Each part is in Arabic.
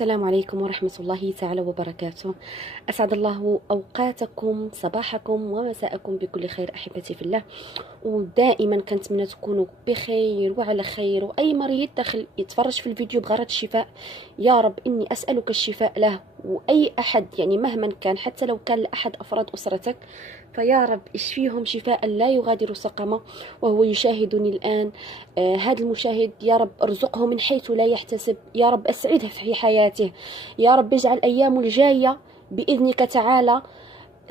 السلام عليكم ورحمة الله تعالى وبركاته. أسعد الله أوقاتكم، صباحكم ومساءكم بكل خير أحبتي في الله. ودائما كنتمنى تكونوا بخير وعلى خير، وأي مريض داخل يتفرج في الفيديو بغرض الشفاء يا رب إني أسألك الشفاء له، وأي أحد يعني مهما كان، حتى لو كان لأحد أفراد أسرتك، فيا رب اشفيهم شفاء لا يغادر سقما. وهو يشاهدني الآن، هذا المشاهد يا رب ارزقه من حيث لا يحتسب، يا رب أسعده في حياته، يا رب اجعل أيامه الجاية بإذنك تعالى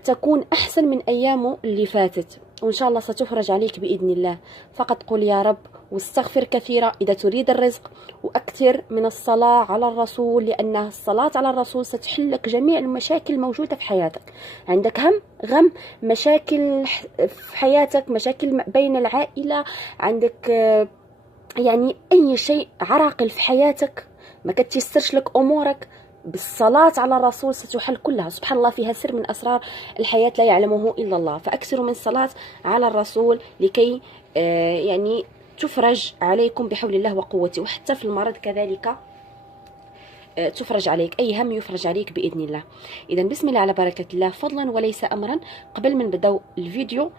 تكون أحسن من أيامه اللي فاتت، وإن شاء الله ستفرج عليك بإذن الله. فقط قل يا رب واستغفر كثيرا إذا تريد الرزق، وأكثر من الصلاة على الرسول، لأن الصلاة على الرسول ستحل لك جميع المشاكل الموجودة في حياتك. عندك هم غم، مشاكل في حياتك، مشاكل بين العائلة، عندك يعني أي شيء عراقل في حياتك ما كتيسرش لك أمورك، بالصلاة على الرسول ستحل كلها. سبحان الله، فيها سر من أسرار الحياة لا يعلمه إلا الله. فأكثروا من الصلاة على الرسول لكي يعني تفرج عليكم بحول الله وقوته، وحتى في المرض كذلك تفرج عليك، أي هم يفرج عليك بإذن الله. إذا بسم الله على بركة الله، فضلا وليس أمرا. قبل من بدأ الفيديو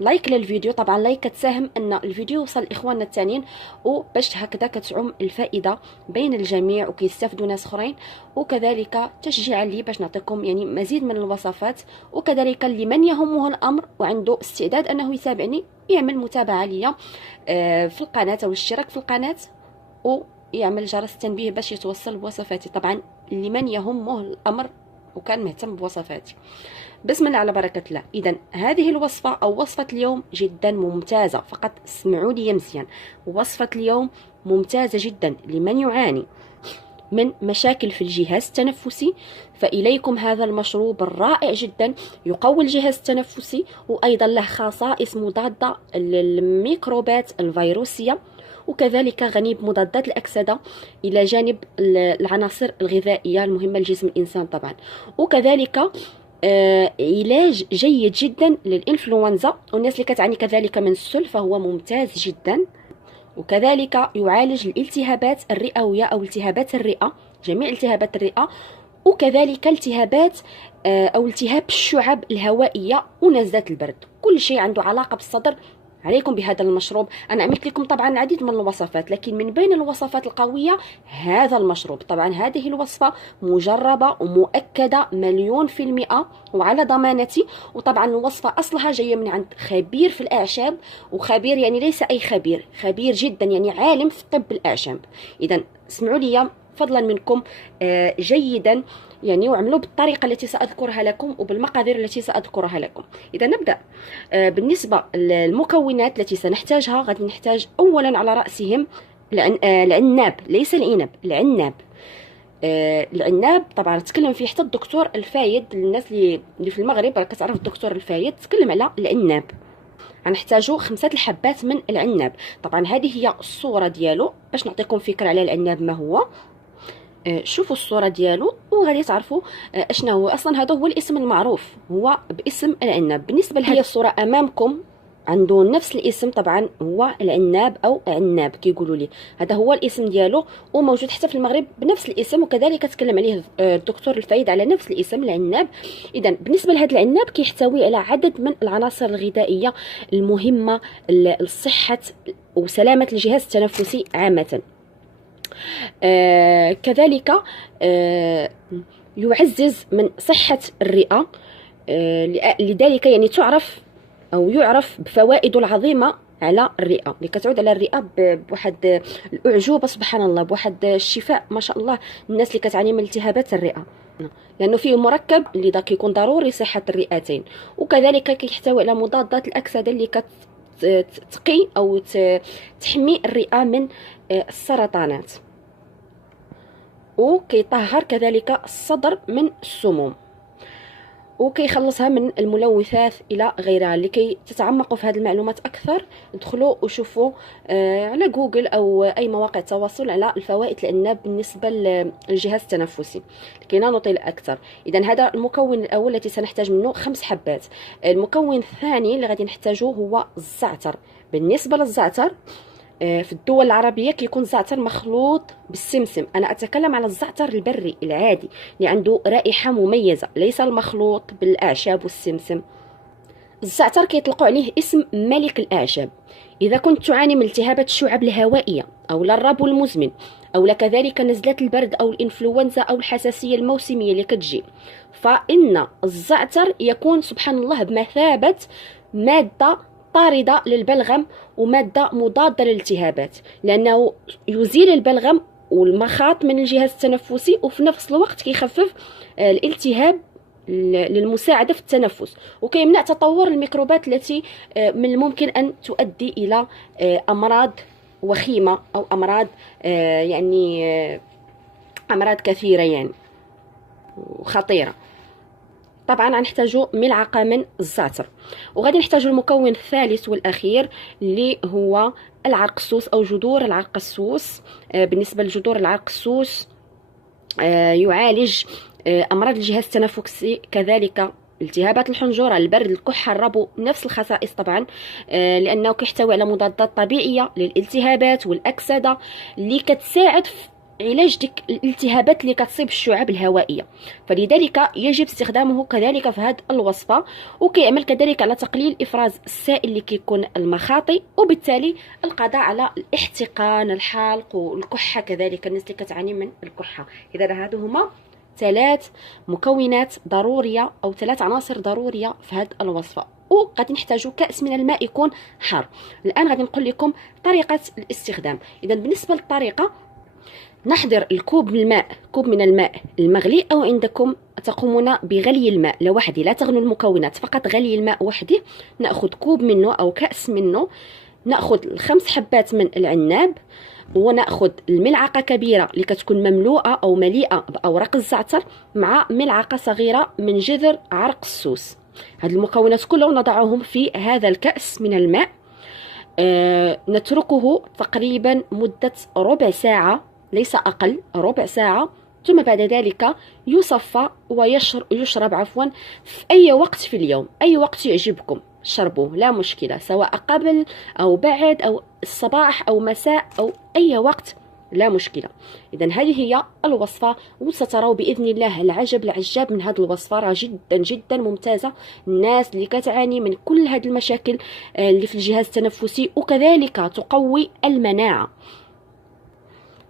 لايك للفيديو، طبعا لايك كتساهم ان الفيديو يوصل لاخواننا الثانيين، وباش هكذا كتعم الفائده بين الجميع وكيستافدوا ناس اخرين، وكذلك تشجيعا لي باش نعطيكم يعني مزيد من الوصفات، وكذلك لمن يهمه الامر وعنده استعداد انه يتابعني يعمل متابعه ليا في القناه او الاشتراك في القناه، ويعمل جرس التنبيه باش يتوصل بوصفاتي. طبعا لمن يهمه الامر وكان مهتم بوصفاتي. بسم الله على بركة الله. إذا هذه الوصفة أو وصفة اليوم جدا ممتازة، فقط اسمعوا لي مزيان. وصفة اليوم ممتازة جدا لمن يعاني من مشاكل في الجهاز التنفسي، فإليكم هذا المشروب الرائع جدا، يقوي الجهاز التنفسي، وأيضا له خصائص مضادة للميكروبات الفيروسية، وكذلك غني بمضادات الأكسدة إلى جانب العناصر الغذائية المهمة لجسم الإنسان طبعا. وكذلك علاج جيد جدا للإنفلونزا والناس اللي كتعاني كذلك من السل، فهو ممتاز جدا. وكذلك يعالج الالتهابات الرئوية أو التهابات الرئة، جميع التهابات الرئة، وكذلك التهابات أو التهاب الشعب الهوائية ونزلات البرد، كل شيء عنده علاقة بالصدر عليكم بهذا المشروب. أنا عملت لكم طبعا العديد من الوصفات، لكن من بين الوصفات القوية هذا المشروب. طبعا هذه الوصفة مجربة ومؤكدة 100% وعلى ضمانتي. وطبعا الوصفة أصلها جاية من عند خبير في الأعشاب، وخبير يعني ليس أي خبير، خبير جدا يعني عالم في طب الأعشاب. إذا اسمعوا لي فضلا منكم جيدا يعني، وعملوا بالطريقة التي سأذكرها لكم وبالمقادير التي سأذكرها لكم. إذا نبدأ. بالنسبة للمكونات التي سنحتاجها، غادي نحتاج أولا على رأسهم العناب، ليس العنب، العناب. العناب طبعا تكلم فيه حتى الدكتور الفايد، للناس اللي في المغرب راه كتعرف الدكتور الفايد تكلم على العناب. غنحتاجو 5 الحبات من العناب. طبعا هذه هي الصورة ديالو باش نعطيكم فكرة على العناب ما هو. شوفوا الصورة ديالو وغادي تعرفوا اشنا هو. اصلا هذا هو الاسم المعروف، هو باسم العناب. بالنسبة لهذه الصورة امامكم عنده نفس الاسم، طبعا هو العناب او عناب كيقولوا لي، هذا هو الاسم ديالو، وموجود حتى في المغرب بنفس الاسم، وكذلك تكلم عليه الدكتور الفايد على نفس الاسم العناب. اذا بالنسبه لهذا العناب كيحتوي على عدد من العناصر الغذائيه المهمه لصحه وسلامه الجهاز التنفسي عامه. كذلك يعزز من صحه الرئه، لذلك يعني يعرف بفوائده العظيمه على الرئه، اللي كتعود على الرئه بواحد الاعجوبه سبحان الله، بواحد الشفاء ما شاء الله الناس اللي كتعاني من التهابات الرئه، لانه فيه مركب اللي كيكون ضروري صحه الرئتين. وكذلك كيحتوي على مضادات الاكسده اللي كتقي او تحمي الرئه من السرطانات، وكيطهر كذلك الصدر من السموم، وكيخلصها من الملوثات الى غيرها. لكي تتعمقوا في هذه المعلومات اكثر ادخلوا وشوفوا على جوجل او اي مواقع التواصل على الفوائد العناب بالنسبه للجهاز التنفسي، لكي لا نطيل اكثر. اذا هذا المكون الاول الذي سنحتاج منه 5 حبات. المكون الثاني اللي غادي نحتاجه هو الزعتر. بالنسبه للزعتر في الدول العربيه كيكون الزعتر مخلوط بالسمسم. انا اتكلم على الزعتر البري العادي اللي عنده رائحه مميزه، ليس المخلوط بالاعشاب والسمسم. الزعتر كيطلقوا عليه اسم ملك الاعشاب. اذا كنت تعاني من التهابات الشعب الهوائيه او الربو المزمن او كذلك نزلات البرد او الانفلونزا او الحساسيه الموسميه اللي كتجي، فان الزعتر يكون سبحان الله بمثابه ماده طارده للبلغم وماده مضاده للالتهابات، لانه يزيل البلغم والمخاط من الجهاز التنفسي، وفي نفس الوقت كيخفف الالتهاب للمساعدة في التنفس، وكيمنع تطور الميكروبات التي من الممكن أن تؤدي إلى أمراض وخيمة أو أمراض أمراض كثيرة يعني وخطيرة. طبعا غنحتاجو ملعقة من الزعتر، وغادي نحتاجو المكون الثالث والأخير اللي هو العرقسوس أو جذور العرقسوس. بالنسبة لجذور العرقسوس يعالج امراض الجهاز التنفسي، كذلك التهابات الحنجره، البرد، الكحه، الربو، نفس الخصائص طبعا، لانه كيحتوي على مضادات طبيعيه للالتهابات والاكسده اللي كتساعد في علاج ديك الالتهابات اللي كتصيب الشعب الهوائيه. فلذلك يجب استخدامه كذلك في هذه الوصفه، وكيعمل كذلك على تقليل افراز السائل اللي كيكون المخاطي، وبالتالي القضاء على الاحتقان، الحالق والكحه، كذلك الناس اللي كتعاني من الكحه. اذا هادو هما 3 مكونات ضروريه او 3 عناصر ضروريه في هذه الوصفه. وغادي نحتاجو كأس من الماء يكون حار. الان غادي نقول لكم طريقه الاستخدام. اذا بالنسبه للطريقه، نحضر الكوب من الماء، كوب من الماء المغلي، او عندكم تقومون بغلي الماء لوحده، لا تغلوا المكونات، فقط غلي الماء وحده. ناخذ كوب منه او كأس منه، ناخذ 5 حبات من العناب، وناخذ الملعقه كبيره اللي كتكون مملوءه او مليئه باوراق الزعتر، مع ملعقه صغيره من جذر عرق السوس. هاد المكونات كلهم نضعهم في هذا الكأس من الماء. نتركه تقريبا مده ربع ساعه، ليس اقل، ربع ساعه. ثم بعد ذلك يصفى ويشرب في اي وقت في اليوم، اي وقت يعجبكم شربوه، لا مشكلة، سواء قبل أو بعد أو الصباح أو مساء أو أي وقت، لا مشكلة. إذا هذه هي الوصفة، وستروا بإذن الله العجب العجاب من هذه الوصفة، راه جدا جدا ممتازة. الناس اللي كتعاني من كل هذه المشاكل اللي في الجهاز التنفسي، وكذلك تقوي المناعة،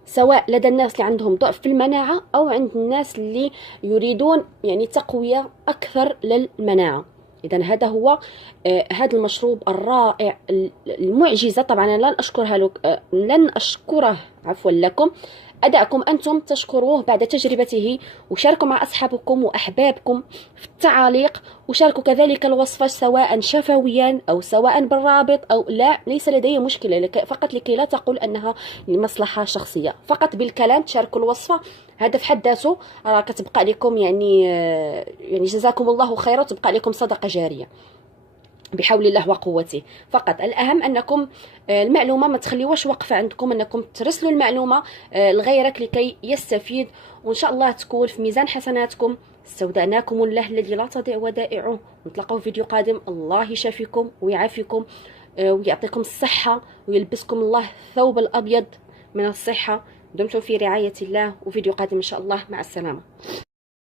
سواء لدى الناس اللي عندهم ضعف في المناعة أو عند الناس اللي يريدون يعني تقوية أكثر للمناعة. إذا هذا هو هذا المشروب الرائع المعجزة. طبعا أنا لن أشكره عفوا لكم، أدعكم أنتم تشكروه بعد تجربته، وشاركوا مع أصحابكم وأحبابكم في التعاليق، وشاركوا كذلك الوصفة سواء شفويا أو سواء بالرابط أو لا، ليس لدي مشكلة، فقط لكي لا تقول أنها لمصلحة شخصية، فقط بالكلام تشاركوا الوصفة. هذا في حد ذاته راه كتبقى لكم يعني جزاكم الله خيرا، وتبقى لكم صدقة جارية بحول الله وقوته. فقط الأهم أنكم المعلومة ما تخليوش واقفة عندكم، أنكم ترسلوا المعلومة لغيرك لكي يستفيد، وإن شاء الله تكون في ميزان حسناتكم. استودعناكم الله الذي لا تضيع ودائعه. نتلاقاو في فيديو قادم. الله يشافيكم ويعافيكم ويعطيكم الصحة، ويلبسكم الله الثوب الأبيض من الصحة. دمتم في رعاية الله، وفيديو قادم إن شاء الله. مع السلامة.